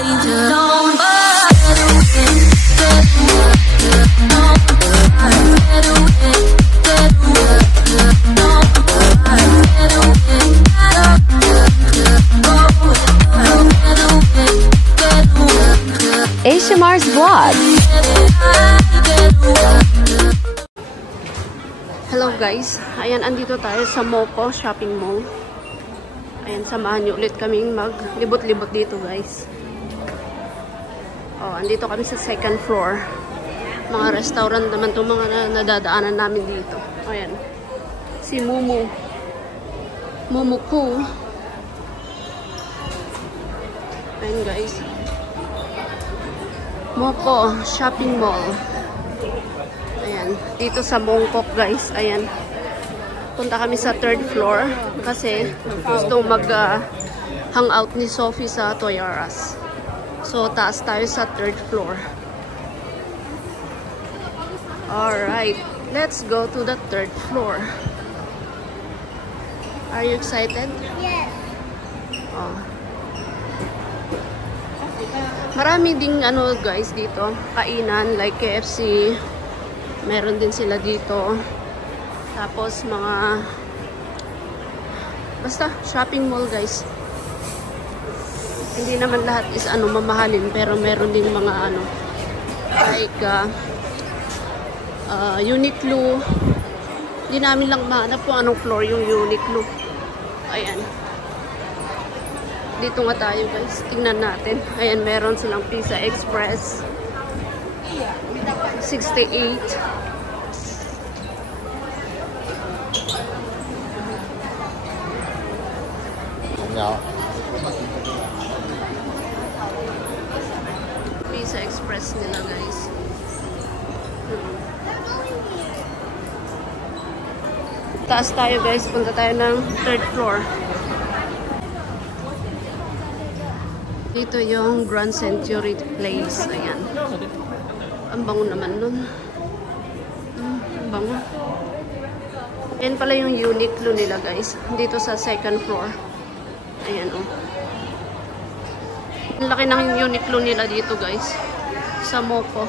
ASMR's Vlog. Hello guys, ayan, andito tayo sa Moco Shopping Mall. Ayan, samahan niyo ulit kaming maglibot-libot dito guys. Oh, andito kami sa second floor. Mga restaurant naman itong mga nadadaanan namin dito. Ayan, si Momo Ko. Ayan guys, Moco Shopping Mall. Ayan, dito sa Mongkok guys. Ayan, punta kami sa third floor kasi gusto mag-hangout ni Sophie sa Toys R Us. So, taas tayo sa third floor. Alright, let's go to the third floor. Are you excited? Yes. Oh. Marami ding ano guys dito, kainan like KFC. Meron din sila dito. Tapos mga basta shopping mall guys. Hindi naman lahat is ano mamahalin, pero meron din mga ano like Uniqlo. Hindi namin lang mahanap kung anong floor yung Uniqlo. Ayan. Dito nga tayo guys. Tingnan natin. Ayan, meron silang Pizza Express. 68. No. Pizza Express nila guys. Taas tayo guys. Punta tayo ng third floor. Dito yung Grand Century Place. Ayan. Ang bango naman nun. Ang bango. Ayan pala yung Uniqlo nila guys. Dito sa second floor. Ayan o. Ang laki ng Uniqlo nila dito guys. Sa Moco.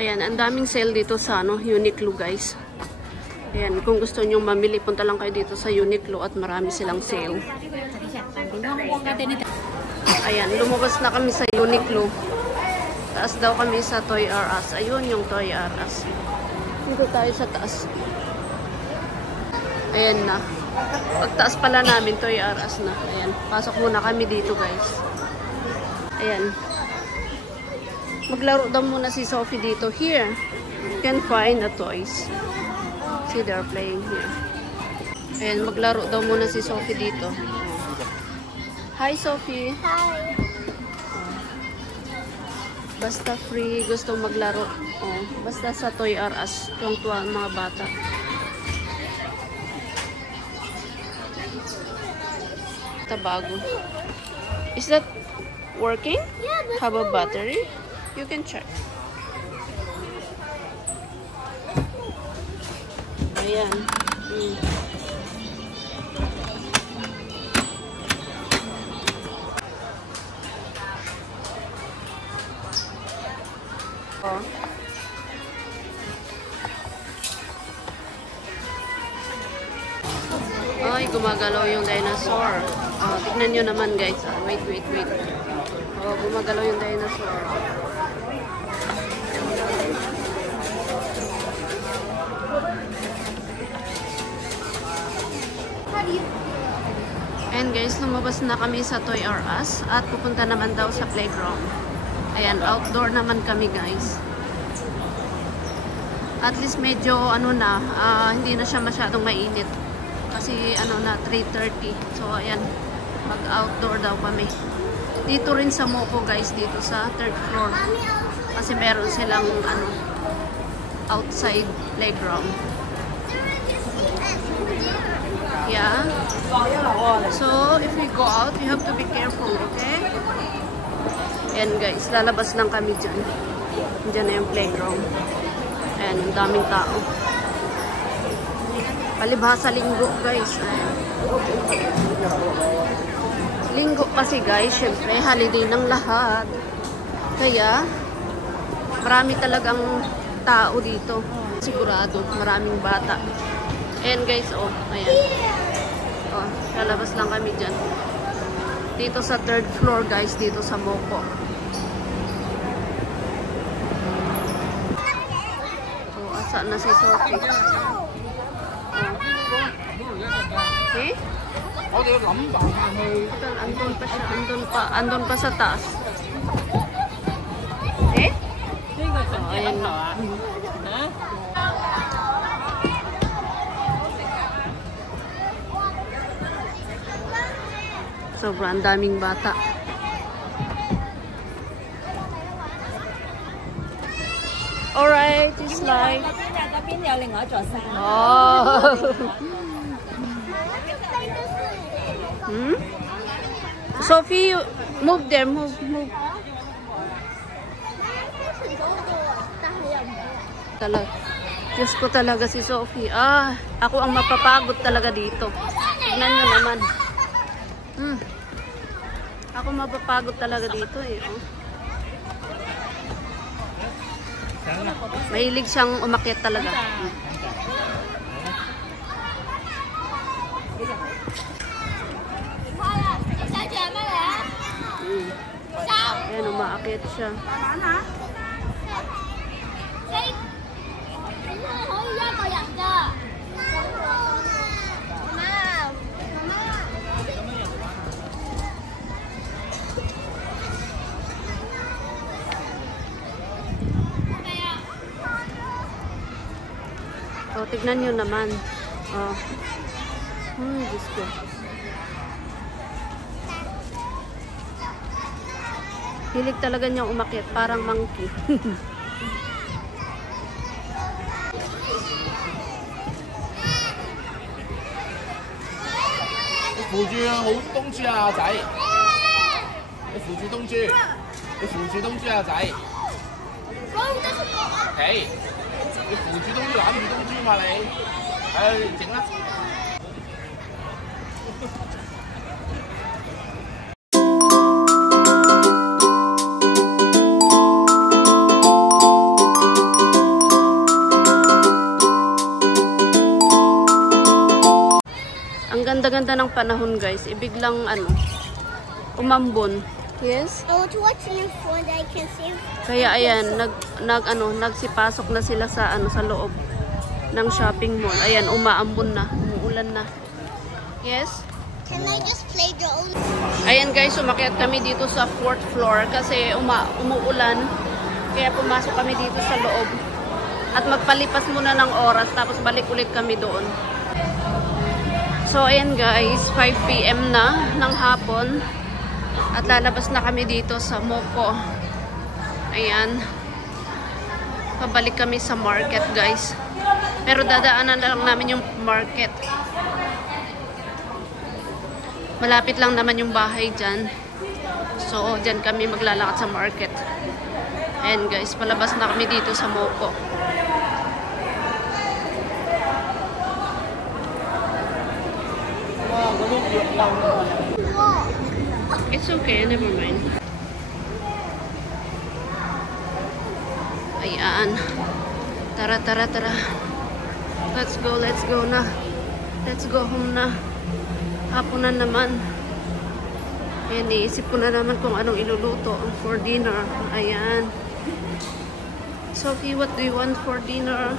Ayan. Ang daming sale dito sa ano, Uniqlo guys. Ayan, kung gusto nyo mamili, punta lang kayo dito sa Uniqlo at marami silang sale. Ayan, lumabas na kami sa Uniqlo. Taas daw kami sa Toys R Us. Ayun yung Toys R Us. Dito tayo sa taas. Ayan na. Pagtaas pala namin, Toys R Us na. Ayan, pasok muna kami dito guys. Ayan. Maglaro daw muna si Sophie dito. Here, you can find the toys. See, they're playing here. Ayan, maglaro daw muna si Sophie dito. Hi, Sophie. Hi. Basta free, gusto maglaro. Oh, basta sa Toys R Us. Tuwang-tuwa ang mga bata. Tabago. Is that working? Yeah, Have a battery? You can check. Ayan. Oh. Ay, gumagalaw yung dinosaur. Oh, tignan nyo naman guys. Wait. Oh, gumagalaw yung dinosaur. And guys, lumabas na kami sa Toys R Us at pupunta naman daw sa playground. Ayan, outdoor naman kami guys. At least medyo ano na, hindi na siya masyadong mainit. Kasi ano na, 3:30. So ayan, mag-outdoor daw kami. Dito rin sa Moco guys, dito sa third floor. Kasi meron silang ano, outside playground. Yeah. So, if we go out, you have to be careful, okay? Ayan guys, lalabas lang kami dyan. Dyan na yung playground. Ayan, ang daming tao. Palibhasa linggo guys. Linggo kasi guys, syempre holiday ng lahat. Kaya marami talagang tao dito. Sigurado maraming bata. Ayan guys, oh, ayan. Oh, lalabas lang kami dyan. Dito sa 3rd floor guys, dito sa Moco. Oh, asa na si Sophie? Eh? Andun pa siya, andun pa sa taas. Eh? Oh, ayan na. Sobrang daming bata. Alright, it's like... Oh! Hmm? Sophie, move there, move. Diyos ko talaga si Sophie. Ah, ako ang mapapagod talaga dito. Tignan nyo naman. Ako mapapagod talaga dito eh. Oh. Mahilig siyang umakyat talaga. Ayan, umaakyat siya. Oh, tignan nyo naman. Oh. Diyos ko. Hilig talaga niyang umakyat, parang monkey. 扶住好東珠啊仔，你扶住東珠，你扶住東珠啊仔，係，你扶住東珠攬住東珠嘛你，整啦。Ang ganda-ganda ng panahon guys. Ibiglang umambon. Yes? I want to watch your phone that I can save. Kaya ayan, nagsipasok na sila sa sa loob ng shopping mall. Ayan, umaambon na, umuulan na. Yes? Can I just play drone? Ayan guys, umakyat kami dito sa 4th floor kasi umuulan. Kaya pumasok kami dito sa loob. At magpalipas muna ng oras tapos balik ulit kami doon. So, ayan guys, 5 PM na ng hapon. At lalabas na kami dito sa Moco. Ayan. Pabalik kami sa market guys. Pero dadaanan lang namin yung market. Malapit lang naman yung bahay dyan. So, dyan kami maglalakad sa market. Ayan guys, palabas na kami dito sa Moco. It's okay, never mind. Ayan. Tara. Let's go na. Let's go home na. Hapunan naman. Ayan, iisip ko na naman kung anong iluluto for dinner. Ayan. Sophie, what do you want for dinner?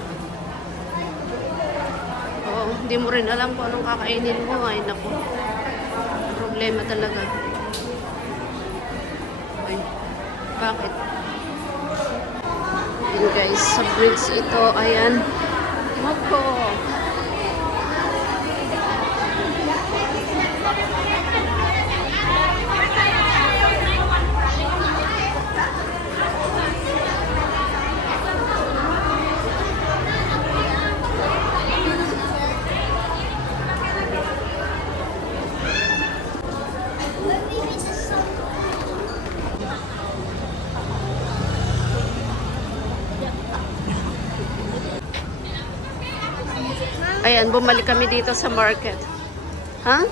Oh, hindi mo rin alam kung anong kakainin mo. Ay, naku. Problema talaga. Ay, bakit? Ayan guys, sa bridge ito. Ayan. Moco. Ayan, bumalik kami dito sa market. Huh?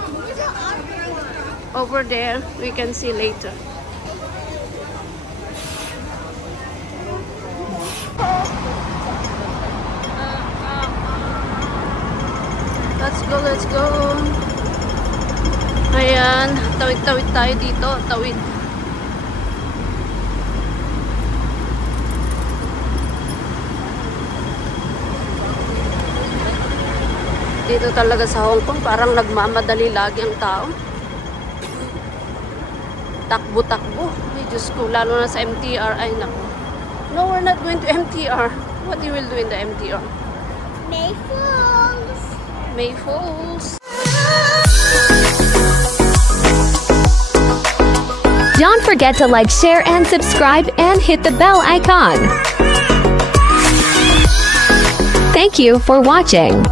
Over there, we can see later. Let's go, let's go. Ayan, tawid-tawid tayo dito. Tawid. Dito talaga sa Hong Kong, parang nagmamadali lagi ang tao. Takbo-takbo. Ay, Diyos ko, lalo na sa MTR. Ay, naku. No, we're not going to MTR. What you will do in the MTR? May Falls. May Falls. Don't forget to like, share, and subscribe, and hit the bell icon. Thank you for watching.